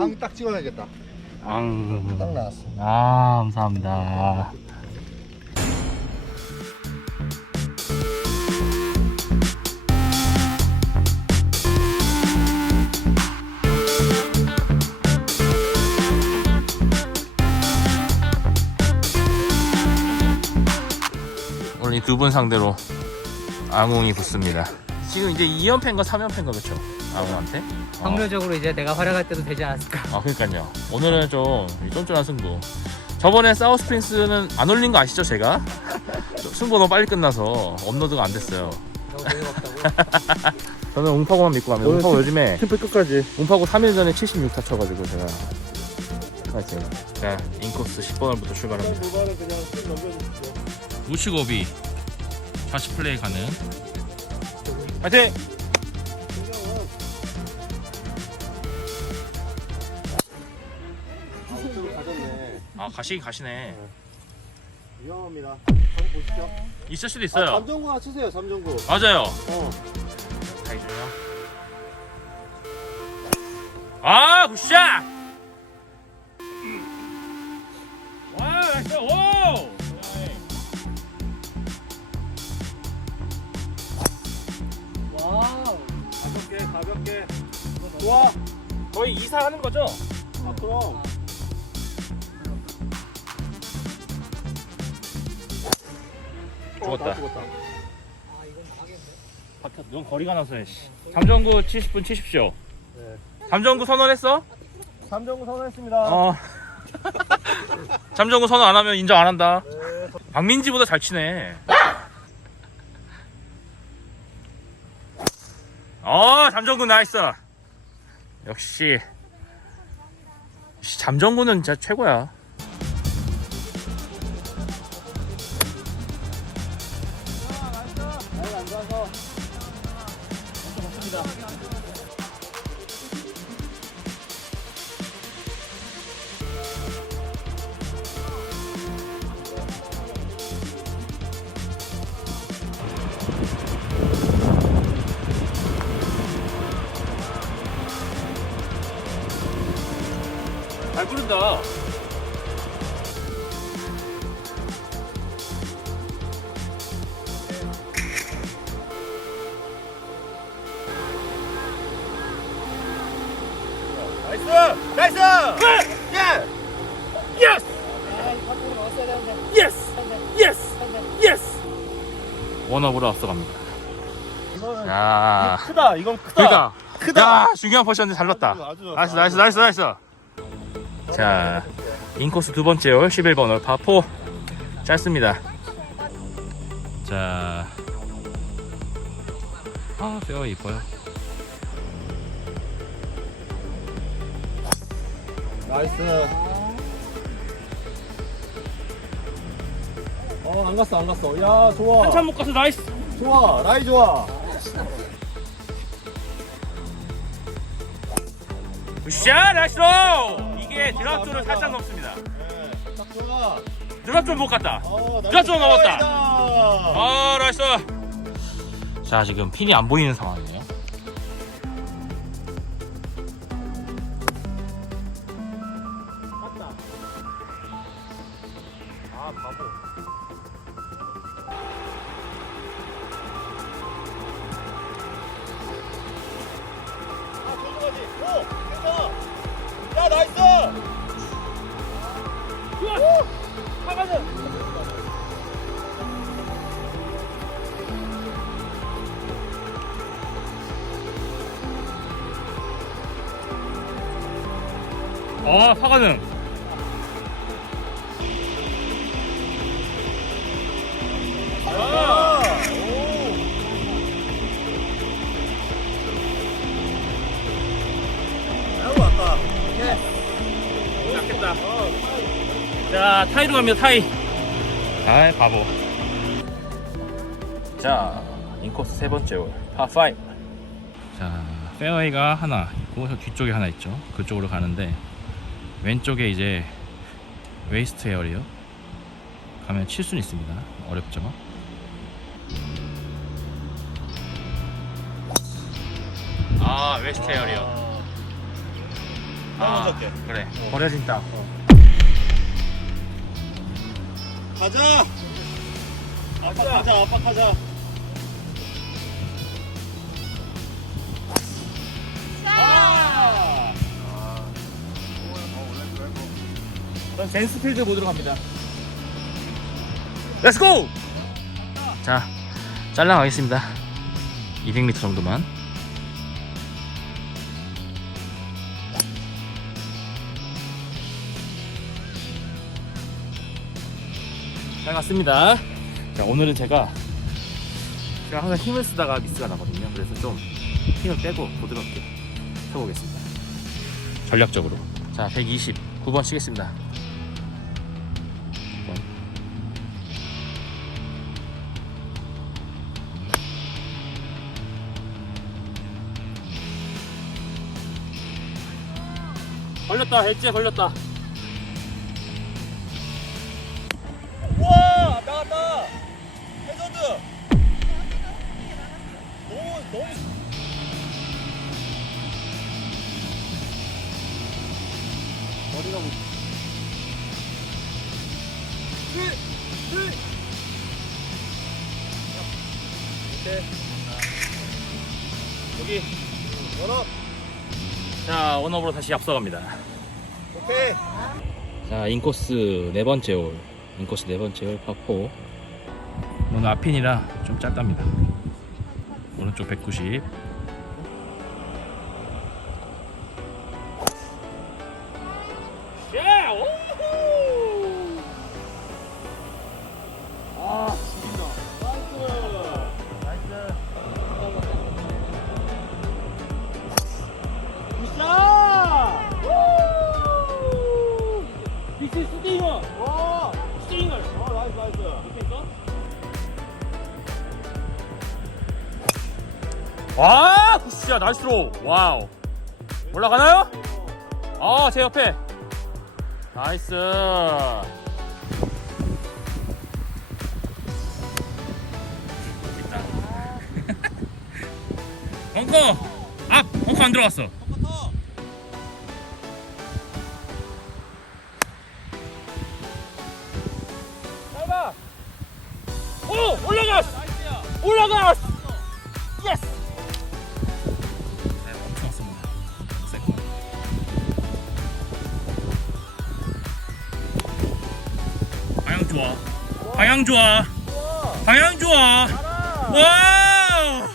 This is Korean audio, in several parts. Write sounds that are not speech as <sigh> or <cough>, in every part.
앙딱 찍어야겠다. 앙. 딱 나왔어. 아, 감사합니다. 오늘 이두분 상대로 앙웅이 붙습니다. 지금 이제 2연패인가 3연패인가 그쵸? 어. 확률적으로 이제 내가 활약할 때도 되지 않았을까. 아 그러니까요 오늘은 좀 쫀쫀한 승부 저번에 사우스 프린스는 안 올린 거 아시죠 제가? <laughs> 승부 너무 빨리 끝나서 업로드가 안 됐어요 너무 재미가 없다고. <laughs> 저는 웅파고만 믿고 갑니다 오늘 웅파고 요즘에 캠프 끝까지. 웅파고 3일 전에 76타 쳐가지고 제가 파이팅 자 인코스 10번홀부터 출발합니다 무발은 그냥 쭉 넘겨주십시오. 우측 오비 다시 플레이 가능 파이팅! 아 가시긴 가시네 위험합니다. 한번 보시죠. 있을 수도 아, 있어요 잠정구 하나 치세요, 잠정구. 맞아요 어. 가이즈요 아 굿샷 와 나이스 오 와우. 가볍게, 가볍게. 좋아. 거의 이사하는 거죠? 아, 그럼. 죽었다. 아. 박혔 넌 거리가 나서 해 잠정구 70분 치십시오 네. 잠정구 선언했어? 잠정구 선언했습니다. 어 <laughs> 잠정구 선언 안 하면 인정 안 한다 네. 박민지보다 잘 치네 어 잠정구 나이스 역시 씨, 잠정구는 진짜 최고야 잘 부른다 나이스! 나이스! 예! 예스 아. 예스 예스 예스 원업으로 앞서갑니다 야 크다. 이건 크다. 그러니까 크다. 야 중요한 포션인데 잘 넣었다 아주, 아주 좋았어. 나이스 나이스 나이스 나이스 자 인코스 두 번째 홀 11번 홀 파포 짧습니다 자 아, 페어 이뻐요. 나이스. 어, 안 갔어, 안 갔어. 야, 좋아. 한참 못 가서 나이스. 좋아. 라이 좋아. 굿샷, 나이스! 이게 드랍존을 살짝 넘습니다. 네. 드랍존 못 갔다. 어, 드랍존 넘었다. 아, 나이스! 자, 지금 핀이 안 보이는 상황이에요. 사과는 아. 낫겠다. 자, 타이로 갑니다, 타이. 아이, 바보. 자, 인코스 세 번째 홀, 파5. 자, 페어웨이가 하나 있고, 저 뒤쪽에 하나 있죠. 그쪽으로 가는데, 왼쪽에 이제 웨이스트 에어리어. 가면 칠 수는 있습니다. 어렵죠. 아, 웨스트 에어리어. 먼저 할게. 그래. 버려진 땅. 가자. 아빠 가자. 아빠 가자. 그럼 젠스필드 모드로 갑니다. 렛츠고! 자, 잘라가겠습니다. 200m 정도만. 잘 갔습니다. 자, 오늘은 제가 제가 항상 힘을 쓰다가 미스가 나거든요. 그래서 좀 힘을 빼고 부드럽게 쳐보겠습니다. 전략적으로. 자, 120. 9번 치겠습니다. 걸렸다, 엣지에 걸렸다. 자 원업으로 다시 앞서갑니다. 오케이. 자 인코스 네 번째 홀 인코스 네 번째 홀 파포 오늘 앞핀이라 좀 짧답니다 오른쪽 190 와! 굿샷 나이스 로. 와우. 올라가나요? 아제 옆에. 나이스. 엉커! 앞 엉커 안 들어갔어 방향 좋아. 방향 좋아. 와!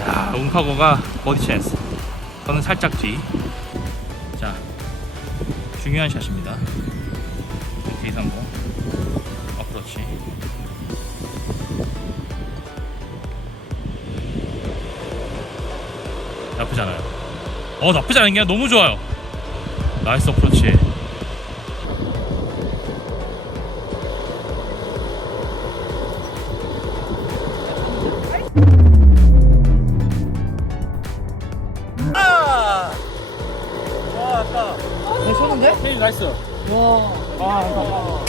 야, 웅파고가 버디 찬스. 저는 살짝 뒤. 자, 중요한 샷입니다. 한번 어프로치. 나쁘지 않아요. 어 나쁘지 않은 게 너무 좋아요. 나이스 어프로치. 나이스. 와. 아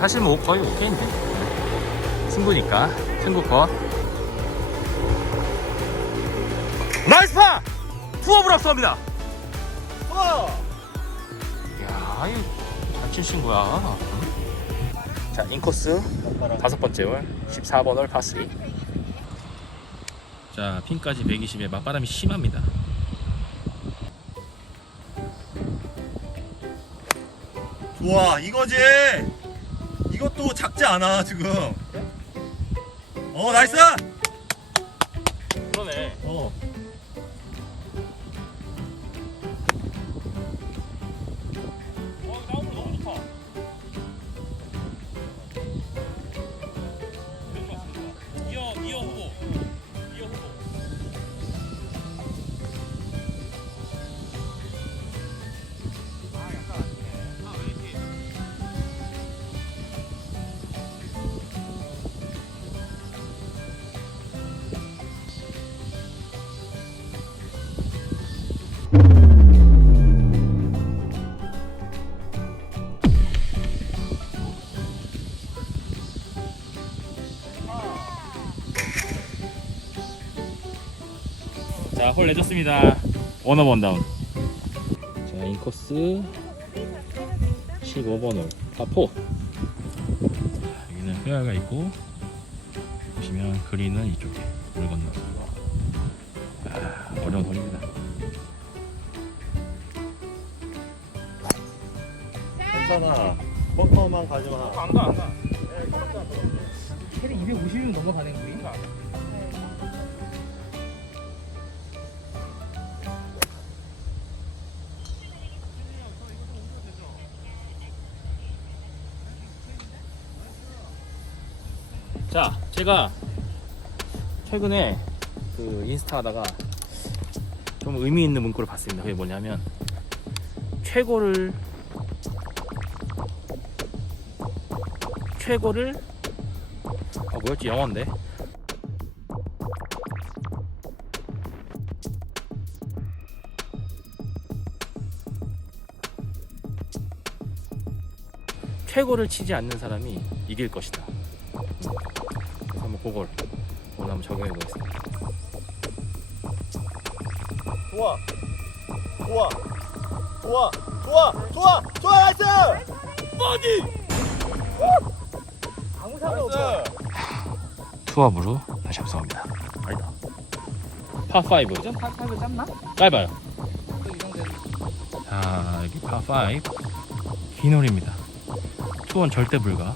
사실 뭐 거의 오케이인데. 친구니까. 친구 컷. 나이스 파! 투업을 앞서갑니다. 와. 야, 아유, 잘 치신 거야. 자, 인코스 다섯 번째 홀, 14번 홀 파3. 자, 핀까지 120에 맞바람이 심합니다. 좋아 이거지. 이것도 작지 않아 지금. 어 나이스. 자, 홀 내줬습니다. 원업 원다운. 자, 인코스 15번 홀. 파포. 여기는 회화가 있고 보시면 그린은 이쪽에 물 건너. 아, 어려운 홀입니다. 괜찮아. 벙커만 가지 마. 안 가, 안 가. 캐리 250이면 넘어가네 우리. 자, 제가 최근에 그 인스타 하다가 좀 의미 있는 문구를 봤습니다. 그게 뭐냐면 최고를 최고를 아 뭐였지 영어인데 최고를 치지 않는 사람이 이길 것이다. 그걸 오늘 한번 적용해 보겠습니다. 좋아. 좋아. 좋아. 좋아. 좋아. 좋아. 나이스. 아무 상관 없어. 투업으로 다시 합성합니다. 아니다. 파5 좀 파파도 짧나? 짧아요. 정도. 자 여기 파5 긴 홀입니다. 투원 절대 불가.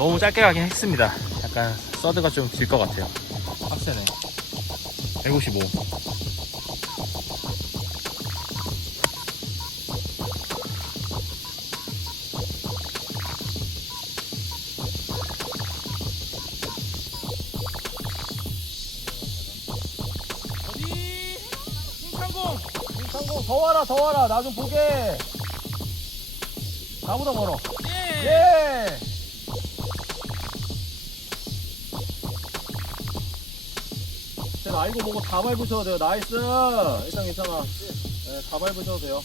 너무 짧게 가긴 했습니다. 약간 서드가 좀 길 것 같아요. 빡세네. 155. 어디? 신창공! 상공 더 와라 더 와라 나 좀 보게. 나보다 멀어. 예! 예. 알고 보고 다 밟으셔도 돼요. 나이스. 일단 괜찮아. 네, 다 밟으셔도 돼요.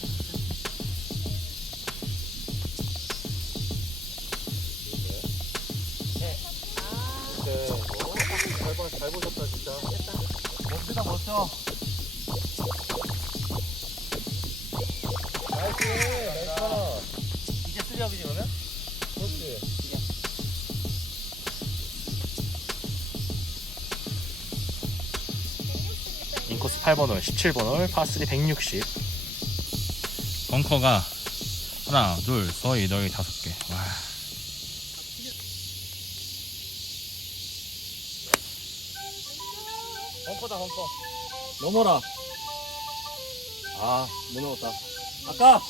네, 뭐, 잘, 봐- 잘 보셨다 진짜. 멋지다 멋져. 8번 홀, 17번 홀, 파3 160. 벙커가 하나, 둘, 서희, 너희 다섯 개. 와. 벙커다 벙커 넘어라 아 못 넘었다 아까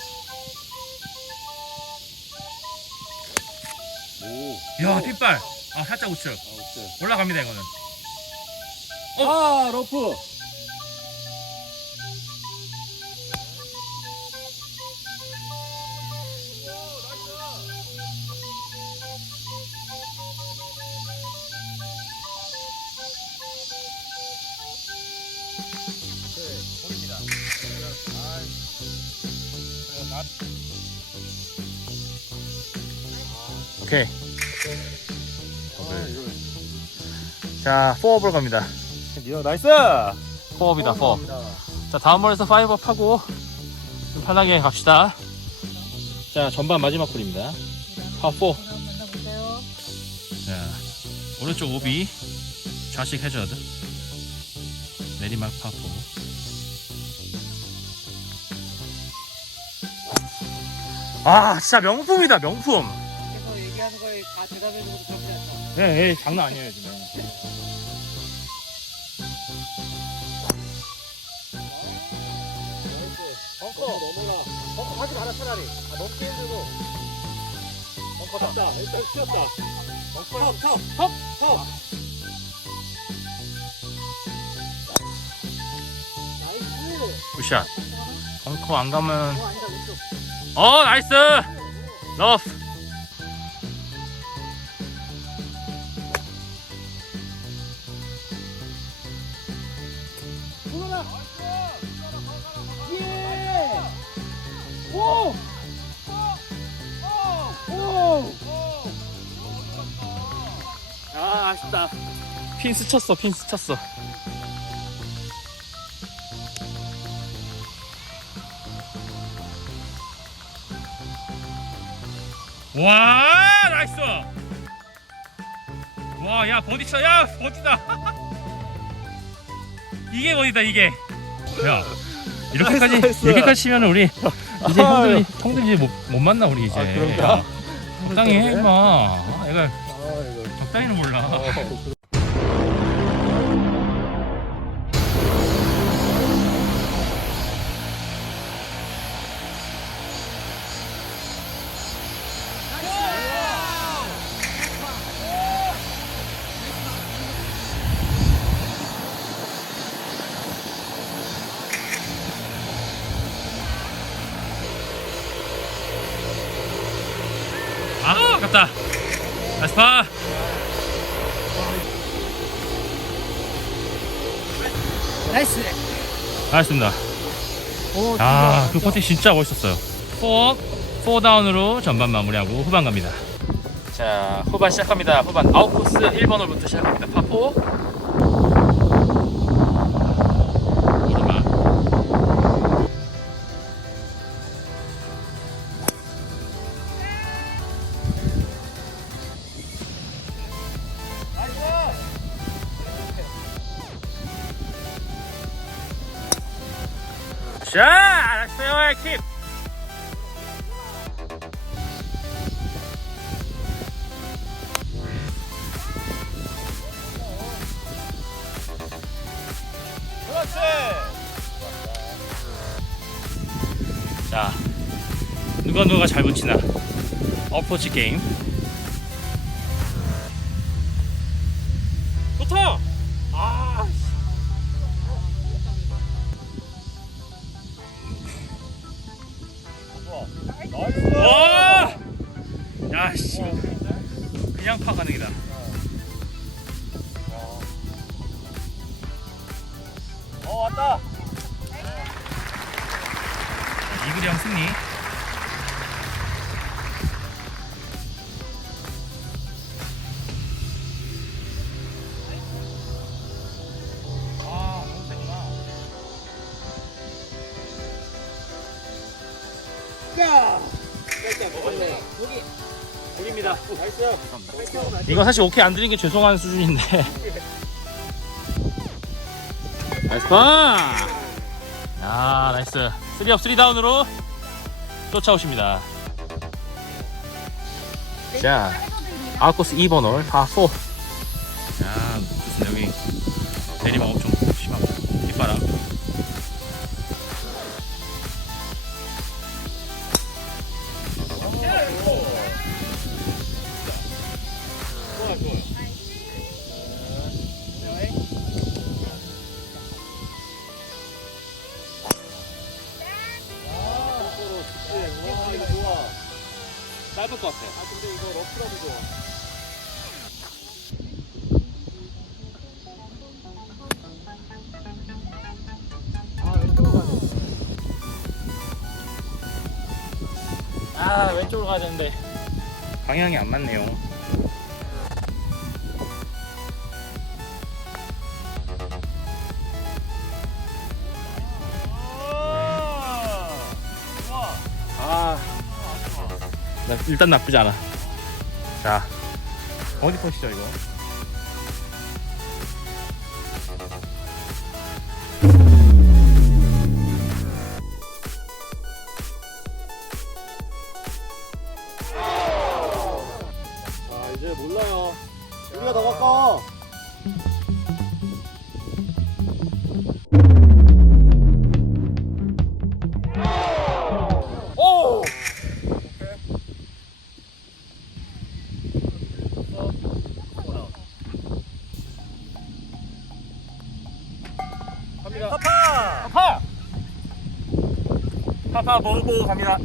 오 야, 뒷발. 아, 살짝 우측. 아. 올라갑니다, 이거는. 아 러프 오케이. 자, 포업으로 갑니다. 니어 나이스 포업이다, 포업. 자, 다음 번에서 파이브업 하고 좀 편하게 갑시다. 자, 전반 마지막 홀입니다. 파4. 만나보세요. 자, 오른쪽 오비 좌식 해저드 내리막 파포 아 진짜 명품이다 명품 얘기하는 거에 다 대답해주고도 그렇지 않다. 네, 네 장난 아니에요 지금 벙커 넘어라 벙커 하지 마라 차라리 아 넘기 힘들고 벙커 탔다. 일단 튀었다. 벙커 턱, 턱, 턱! 턱. 나이스! 굿샷. 벙커 안 가면 어. 어 나이스. 러프. 아 아쉽다. 핀 스쳤어 핀 스쳤어. 와 나이스. 와 야 버디 쳐 야 버디다. <laughs> 이게 버디다 이게. 야 이렇게까지 나이스. 이렇게까지 치면 우리 이제 아유. 형들이 형들 이제 못, 못 만나 우리 이제. 아, 그런가? 적당히 해 임마. 아, 애가 적당히는 몰라. 어, 아 아깝다. 나이스 파. 나이스! 알겠습니다. 오, 아, 그 퍼팅 진짜 멋있었어요. 4, 4 다운으로 전반 마무리하고 후반 갑니다. 자, 후반 시작합니다. 후반 아웃코스 1번 홀부터 시작합니다. 파4. 자, 페어웨이 킵. 그렇지. 자, 누가 누가 잘 붙이나. 어프로치 게임. 야, 씨. 그냥 파 가능이다. 어 왔다. 이글이 형 승리. 이거 사실 오케이 안 드린 게 죄송한 수준인데. <laughs> 나이스 파! 아, 나이스. 3업 3다운으로 쫓아오십니다. 자, 아웃코스 2번 홀, 파4. 자, 좋습니다. 여기 내리막 엄청 심하고, 뒷바람. 방향이 안 맞네요. 아, 일단 나쁘지 않아. 자, 어디 포시죠 이거? 파파 보고 갑니다.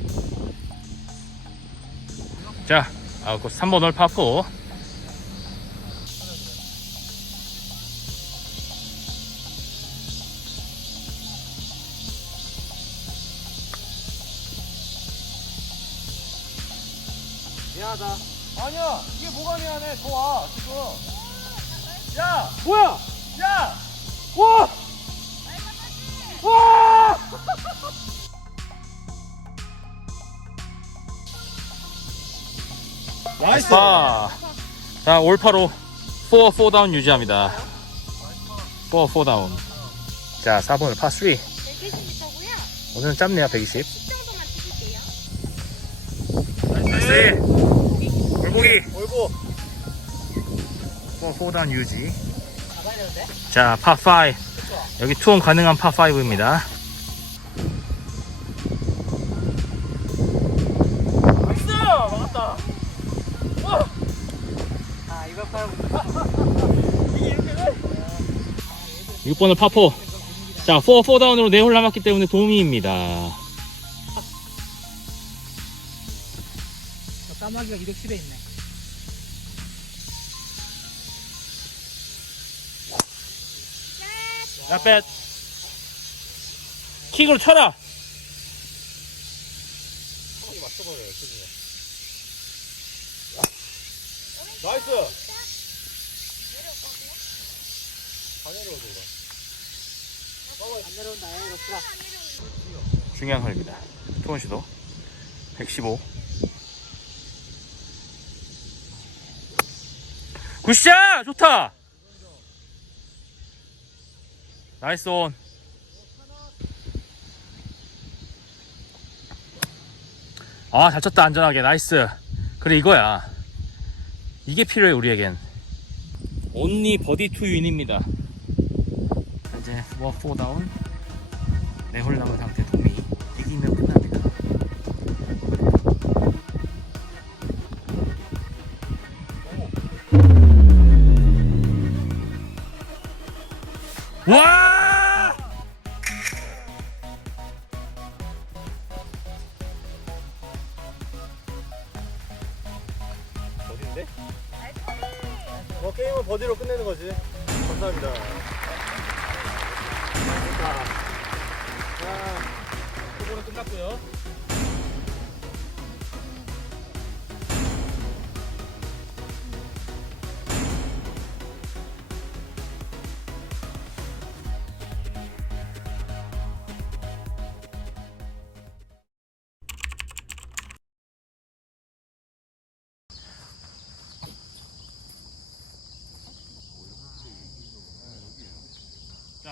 자, 아, 그 3번 홀 파포. 미안하다. 아니야, 이게 뭐가 미안해? 더 와, 지금. 야! 뭐야! 야! 와! 와! 나이스! 파. 자, 올파로 4, 4 다운 유지합니다. 4, 4 다운. 자, 4번을 파3. 120m고요. 오늘은 짧네요, 120. 10 정도만 찍을게요. 나이스. 물고기. 얼고. 4, 4 다운 유지. 잡아야 되는데? 자, 파5. 여기 투혼 가능한 파5입니다. 6번을 파4. 자, 4, 4 다운으로 4홀 남았기 때문에 도미입니다. 까마귀가 210에 있네. 자, 뱃. 킥으로 쳐라. 나이스! 안 내려온다, 에어로프라. 중요한 홀입니다. 투혼 시도 115. 굿샷! 좋다! 나이스 온. 아, 잘 쳤다, 안전하게. 나이스. 그래, 이거야. 이게 필요해, 우리에겐. 온리 버디 투 윈입니다. 이제 4, 4 다운. 네홀 남은 상태 도미 이기면 끝납니다. 와!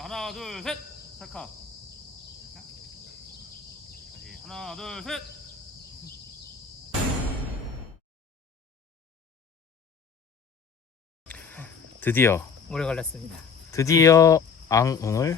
하나 둘 셋. 찰칵. 다시 하나 둘 셋. 드디어 오래 걸렸습니다. 드디어 앙응을